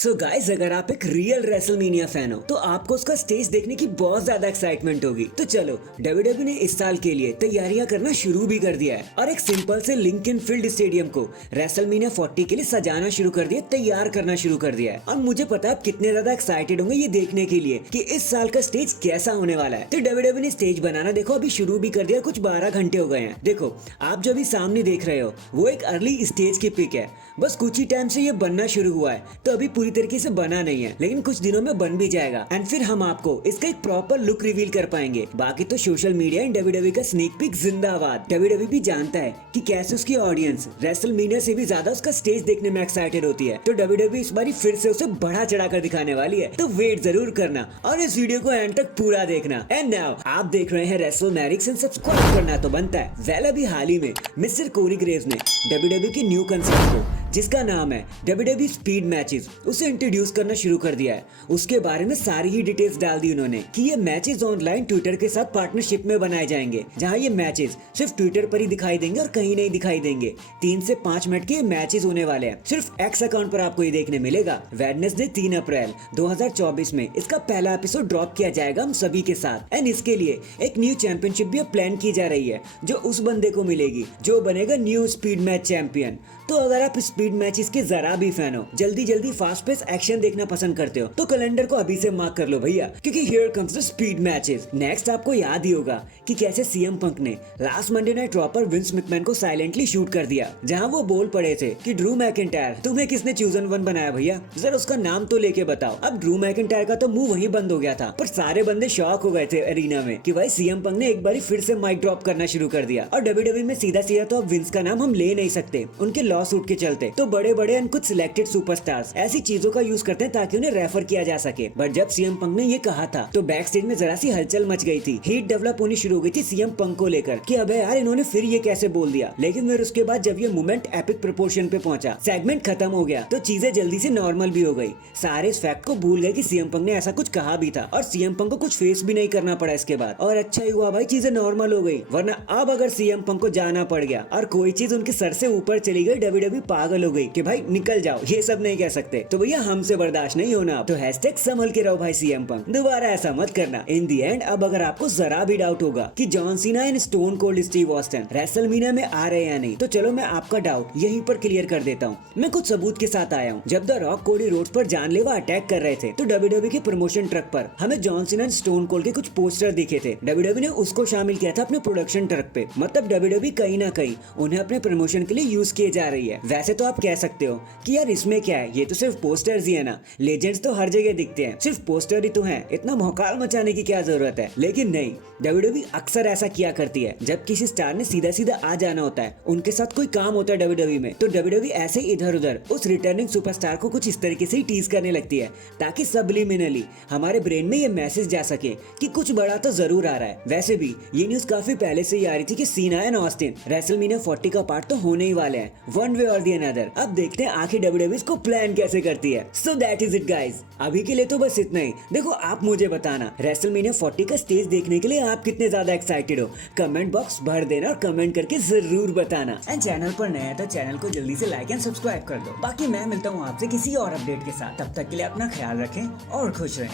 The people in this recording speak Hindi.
सो गाइस, अगर आप एक रियल रेसलमेनिया फैन हो तो आपको उसका स्टेज देखने की बहुत ज्यादा एक्साइटमेंट होगी। तो चलो, डब्ल्यूडब्ल्यूई ने इस साल के लिए तैयारियां करना शुरू भी कर दिया है और एक सिंपल से लिंकन फील्ड स्टेडियम को रेसलमेनिया 40 के लिए सजाना शुरू कर दिया, तैयार करना शुरू कर दिया है। और मुझे पता है आप कितने ज्यादा एक्साइटेड होंगे ये देखने के लिए कि इस साल का स्टेज कैसा होने वाला है। तो डब्ल्यूडब्ल्यूई ने स्टेज बनाना देखो अभी शुरू भी कर दिया, कुछ 12 घंटे हो गए हैं। देखो, आप जो भी सामने देख रहे हो वो एक अर्ली स्टेज की पिक है, बस कुछ ही टाइम से ये बनना शुरू हुआ है, तो अभी पूरी तरीके से बना नहीं है, लेकिन कुछ दिनों में बन भी जाएगा एंड फिर हम आपको इसका एक प्रॉपर लुक रिवील कर पाएंगे। बाकी तो सोशल मीडिया एंड डब्ल्यूडब्ल्यूई का स्नीक पिक जिंदाबाद। डब्ल्यूडब्ल्यूई भी जानता है कि कैसे उसकी ऑडियंस रेसलमेनिया से भी ज्यादा उसका स्टेज देखने में एक्साइटेड होती है, तो डब्ल्यूडब्ल्यूई इस बार फिर से उसे बढ़ा चढ़ाकर दिखाने वाली है। तो वेट जरूर करना और इस वीडियो को एंड तक पूरा देखना। एंड नाउ आप देख रहे हैं रेसलमैनिक्स एंड सब्सक्राइब करना तो बनता है। वेल, अभी हाल ही में मिस्टर कोरी ग्रेव्स ने डब्ल्यूडब्ल्यूई के न्यू कंसेप्ट को, जिसका नाम है डब्ल्यूडब्ल्यूई स्पीड मैचेस, उसे इंट्रोड्यूस करना शुरू कर दिया है। उसके बारे में सारी ही डिटेल्स डाल दी उन्होंने कि ये मैचेस ऑनलाइन ट्विटर के साथ पार्टनरशिप में बनाए जाएंगे, जहां ये मैचेस सिर्फ ट्विटर पर ही दिखाई देंगे और कहीं नहीं दिखाई देंगे। 3 से 5 मिनट के मैचेस होने वाले हैं, सिर्फ एक्स अकाउंट पर आपको ये देखने मिलेगा। वेडनेसडे 3 अप्रैल 2024 में इसका पहला एपिसोड ड्रॉप किया जाएगा हम सभी के साथ। एंड इसके लिए एक न्यू चैंपियनशिप भी प्लान की जा रही है, जो उस बंदे को मिलेगी जो बनेगा न्यू स्पीड मैच चैंपियन। तो अगर आप स्पीड मैचेस के जरा भी फैन हो, जल्दी फास्ट पेस एक्शन देखना पसंद करते हो, तो कैलेंडर को अभी से मार्क कर लो भैया, क्योंकि here comes the speed matches. Next आपको याद ही होगा कि कैसे सीएम पंक ने लास्ट मंडे नाइट रॉ पर विंस मैकमैन को साइलेंटली शूट कर दिया, जहां वो बोल पड़े थे कि ड्रू मैकिंटायर तुम्हें किसने चूजन 1 बनाया भैया, जरा उसका नाम तो लेके बताओ। अब ड्रू मैकिंटायर का तो मुंह वहीं बंद हो गया था, पर सारे बंदे शॉक हो गए थे एरिना में कि भाई सीएम पंक ने एक बार फिर से माइक ड्रॉप करना शुरू कर दिया। और डब्ल्यूडब्ल्यूई में सीधा तो अब विंस का नाम हम ले नहीं सकते उनके लॉ सूट के चलते, तो बड़े एंड कुछ सिलेक्टेड सुपरस्टार्स ऐसी चीजों का यूज करते हैं ताकि उन्हें रेफर किया जा सके। बट जब सीएम पंक ने ये कहा था तो बैक स्टेज में जरा सी हलचल मच गई थी, हीट डेवलप होनी शुरू हो गई थी सीएम पंक को लेकर कि अबे यार इन्होंने फिर ये कैसे बोल दिया। लेकिन फिर उसके बाद जब ये मोमेंट एपिक प्रोपोर्शन पे पहुंचा, सेगमेंट खत्म हो गया, तो चीजें जल्दी से नॉर्मल भी हो गई। सारे इस फैक्ट को भूल गए कि सीएम पंक ने ऐसा कुछ कहा भी था और सीएम पंक को कुछ फेस भी नहीं करना पड़ा इसके बाद। और अच्छा ही हुआ भाई चीजें नॉर्मल हो गई, वरना अब अगर सीएम पंक को जाना पड़ गया और कोई चीज उनके सर से ऊपर चली गई, डब्ल्यूडब्ल्यूई पागल हो गई कि भाई निकल जाओ, ये सब नहीं कह सकते। तो भैया हमसे बर्दाश्त नहीं होना, तो हैशटैग संभल के रहो भाई सीएम पंक, दोबारा ऐसा मत करना। इन दी एंड अब अगर आपको जरा भी डाउट होगा कि John Cena and stone cold Steve Austin WrestleMania में आ रहे हैं या नहीं, तो चलो मैं आपका डाउट यहीं पर क्लियर कर देता हूँ। मैं कुछ सबूत के साथ आया हूँ। जब द रॉक कोडी रोड्स पर जानलेवा अटैक कर रहे थे तो डब्ल्यूडब्ल्यूई के प्रमोशन ट्रक पर हमें John Cena and stone cold के कुछ पोस्टर दिखे थे। डब्ल्यूडब्ल्यूई ने उसको शामिल किया था अपने प्रोडक्शन ट्रक पे, मतलब डब्ल्यूडब्ल्यूई कहीं ना कहीं उन्हें अपने प्रमोशन के लिए यूज किए जा रही है। वैसे तो आप कह सकते हो कि यार इसमें क्या है, ये तो सिर्फ पोस्टर्स ही है ना, लेजेंड्स तो हर जगह दिखते हैं, सिर्फ पोस्टर ही तो हैं, इतना भौकाल मचाने की क्या जरूरत है। लेकिन नहीं, डब्ल्यूडब्ल्यूई अक्सर ऐसा किया करती है। जब किसी स्टार ने सीधा आ जाना होता है, उनके साथ कोई काम होता है डब्ल्यूडब्ल्यूई में, तो डब्ल्यूडब्ल्यूई ऐसे इधर उधर उस रिटर्निंग सुपरस्टार को कुछ इस तरीके से ही टीज करने लगती है ताकि सबलिमिनली हमारे ब्रेन में ये मैसेज जा सके कि कुछ बड़ा तो जरूर आ रहा है। वैसे भी ये न्यूज काफी पहले से ही आ रही थी कि सीना एंड ऑस्टिन रेसलमेनिया 40 का पार्ट तो होने ही वाले हैं, वन वे और दी अनदर। अब देखते हैं आखिर डब्ल्यूडब्ल्यूई इसको प्लान कैसे करती है। So that is it guys, अभी के लिए तो बस इतना ही। देखो, आप मुझे बताना रेसलमेनिया 40 का स्टेज देखने के लिए आप कितने ज्यादा एक्साइटेड हो, कमेंट बॉक्स भर देना और कमेंट करके जरूर बताना। एंड चैनल पर नया है तो चैनल को जल्दी से लाइक एंड सब्सक्राइब कर दो। बाकी मैं मिलता हूँ आपसे किसी और अपडेट के साथ, तब तक के लिए अपना ख्याल रखें और खुश रहें।